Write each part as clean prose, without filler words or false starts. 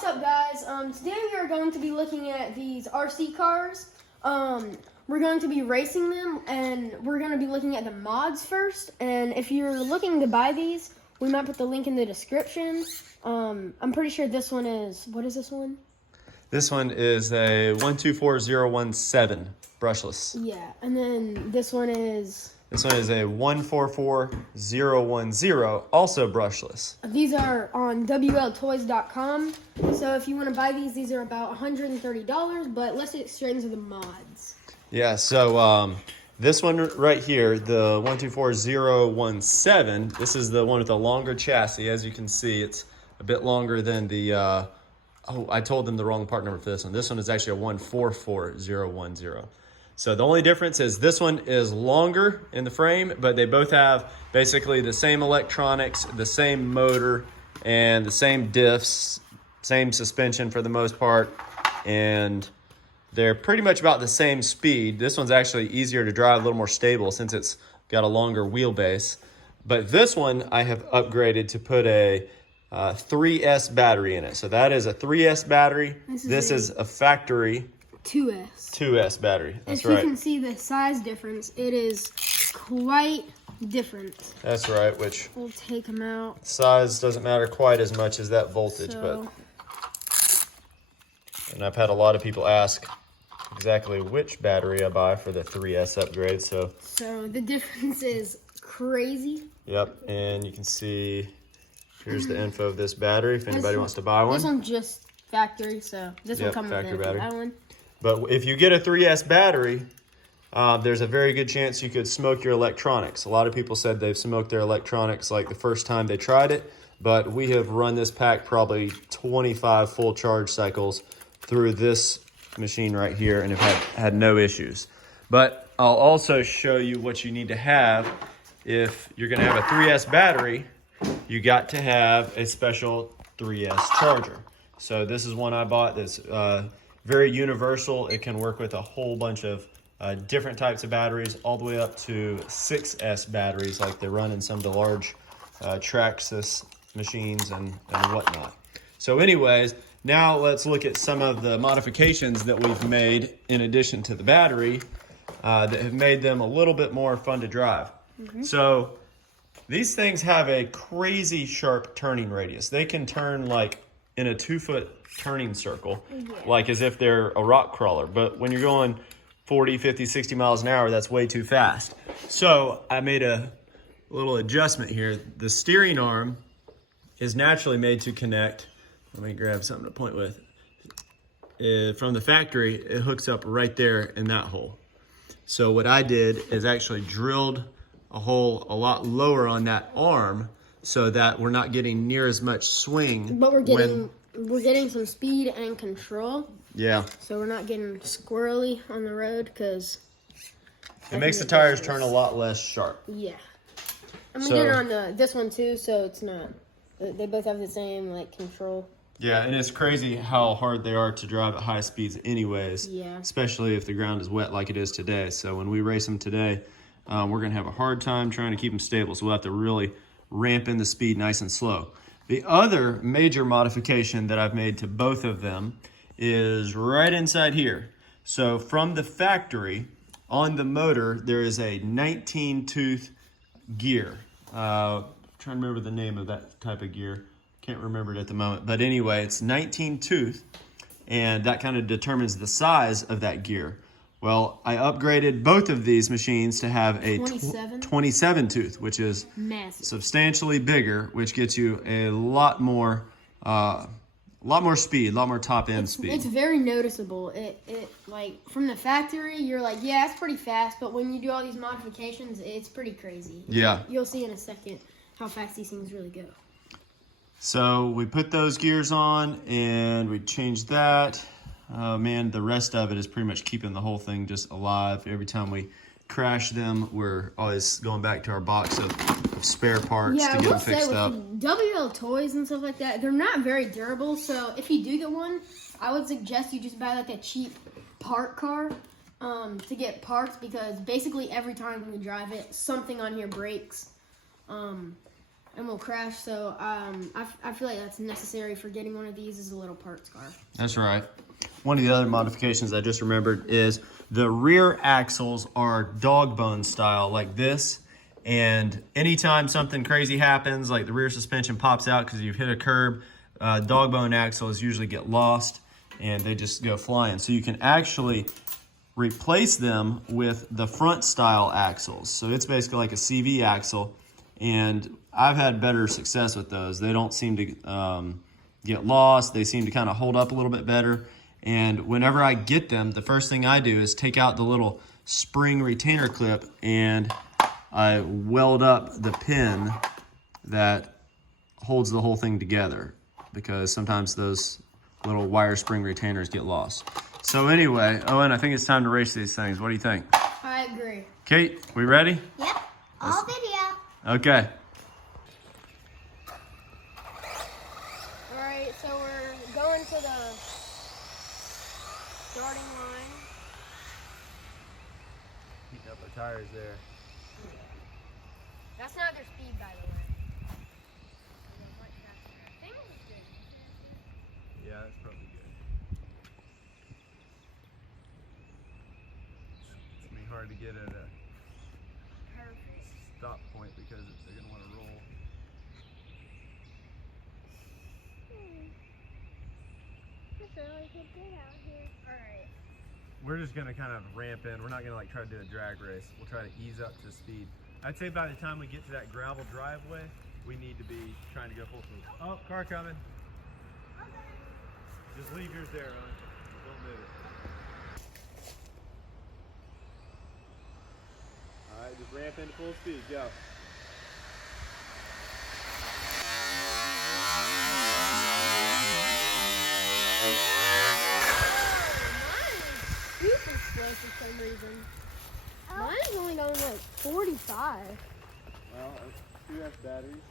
What's up, guys? Today we are going to be looking at these RC cars. We're going to be racing them, and we're going to be looking at the mods first. And if you're looking to buy these, we might put the link in the description. I'm pretty sure this one is, what is this one? This one is a 124017 brushless. Yeah, and then this one is... This one is a 144010, also brushless. These are on WLToys.com. So if you want to buy these are about $130, but let's get straight into the mods. Yeah, so this one right here, the 124017, this is the one with a longer chassis. As you can see, it's a bit longer than the, I told them the wrong part number for this one. This one is actually a 144010. So the only difference is this one is longer in the frame, but they both have basically the same electronics, the same motor, and the same diffs, same suspension for the most part, and they're pretty much about the same speed. This one's actually easier to drive, a little more stable since it's got a longer wheelbase. But this one I have upgraded to put a 3S battery in it. So that is a 3S battery. This is a factory 2S battery. That's right. If you can see the size difference, it is quite different. That's right, which we'll take them out. Size doesn't matter quite as much as that voltage, and I've had a lot of people ask exactly which battery I buy for the 3S upgrade. So the difference is crazy. Yep, and you can see here's the info of this battery if anybody wants to buy one. This one's just factory, so this will come with that one. But if you get a 3S battery, there's a very good chance you could smoke your electronics. A lot of people said they've smoked their electronics like the first time they tried it, but we have run this pack probably 25 full charge cycles through this machine right here and have had no issues. But I'll also show you what you need to have if you're going to have a 3S battery. You got to have a special 3S charger. So this is one I bought that's very universal. It can work with a whole bunch of different types of batteries, all the way up to 6S batteries like they run in some of the large Traxxas machines and whatnot. So anyways, now let's look at some of the modifications that we've made in addition to the battery that have made them a little bit more fun to drive. So these things have a crazy sharp turning radius. They can turn like in a 2-foot turning circle, like as if they're a rock crawler. But when you're going 40, 50, 60 miles an hour, that's way too fast. So I made a little adjustment here. The steering arm is naturally made to connect. Let me grab something to point with. From the factory, it hooks up right there in that hole. So what I did is actually drilled a hole a lot lower on that arm so that we're not getting near as much swing. But we're getting some speed and control. Yeah. So we're not getting squirrely on the road because it makes the tires turn a lot less sharp. Yeah. And we did it on this one too, so it's not. They both have the same like control. Yeah, and it's crazy how hard they are to drive at high speeds anyways. Yeah. Especially if the ground is wet like it is today. So when we race them today, we're going to have a hard time trying to keep them stable. So we'll have to really ramp in the speed nice and slow. The other major modification that I've made to both of them is right inside here. So from the factory, on the motor, there is a 19-tooth gear. Trying to remember the name of that type of gear. Can't remember it at the moment. But anyway, it's 19-tooth, and that kind of determines the size of that gear. Well, I upgraded both of these machines to have a 27-tooth, which is massive, substantially bigger, which gets you a lot more speed, a lot more top-end speed. It's very noticeable. It like from the factory, you're like, yeah, it's pretty fast, but when you do all these modifications, it's pretty crazy. Yeah. You'll see in a second how fast these things really go. So we put those gears on, and we changed that. Man, the rest of it is pretty much keeping the whole thing just alive. Every time we crash them, we're always going back to our box of spare parts to get them fixed up. WL Toys and stuff like that, they're not very durable. So if you do get one, I would suggest you just buy like a cheap part car to get parts, because basically every time we drive it, something on here breaks. and will crash. So I feel like that's necessary for getting one of these as a little parts car. That's right. One of the other modifications I just remembered is the rear axles are dog bone style like this. And anytime something crazy happens, like the rear suspension pops out because you've hit a curb, dog bone axles usually get lost and they just go flying. So you can actually replace them with the front style axles. So it's basically like a CV axle, and I've had better success with those. They don't seem to get lost. They seem to kind of hold up a little bit better. And whenever I get them, the first thing I do is take out the little spring retainer clip and I weld up the pin that holds the whole thing together, because sometimes those little wire spring retainers get lost. So anyway, Owen, I think it's time to race these things. What do you think? I agree. Kate, we ready? Yep. All video. Okay. All right, so we're going to the starting line. Heating up the tires there. That's not their speed, by the way. I think it's good. Yeah, that's probably good. It's gonna be hard to get at a Perfect. stop point because they're gonna want to roll. It's really good out here. All right. We're just gonna kind of ramp in. We're not gonna like try to do a drag race. We'll try to ease up to speed. I'd say by the time we get to that gravel driveway, we need to be trying to go full speed. Oh, car coming. Just leave yours there, Owen. Don't move it. All right, just ramp into full speed. Go. Super slow for some reason. Mine is only going like 45. Well, that's 2S batteries.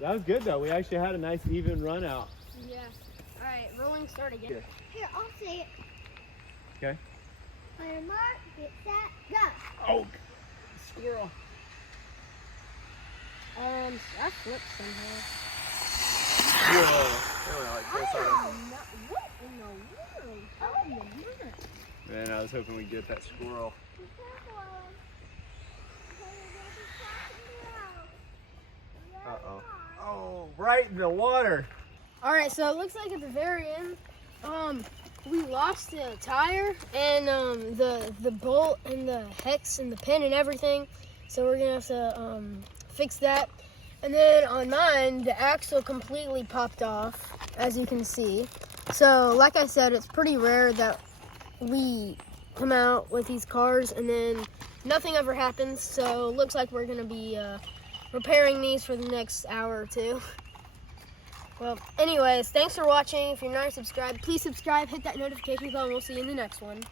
That was good though. We actually had a nice even run out. Yeah. All right, rolling start again. Here. Here, I'll say it. Okay. On your mark, get set, go. Oh, squirrel. I flipped somehow. Whoa. What in the world? Oh, my goodness. Man, I was hoping we'd get that squirrel. Be careful, Owen. Because you're going to be crashing down. Uh-oh. Oh, right in the water. All right, so it looks like at the very end, we lost the tire and the bolt and the hex and the pin and everything. So we're gonna have to fix that. And then on mine, the axle completely popped off, as you can see. So like I said, it's pretty rare that we come out with these cars and then nothing ever happens. So it looks like we're gonna be repairing these for the next hour or two. Well, anyways, thanks for watching. If you're not subscribed, please subscribe, hit that notification bell, and we'll see you in the next one.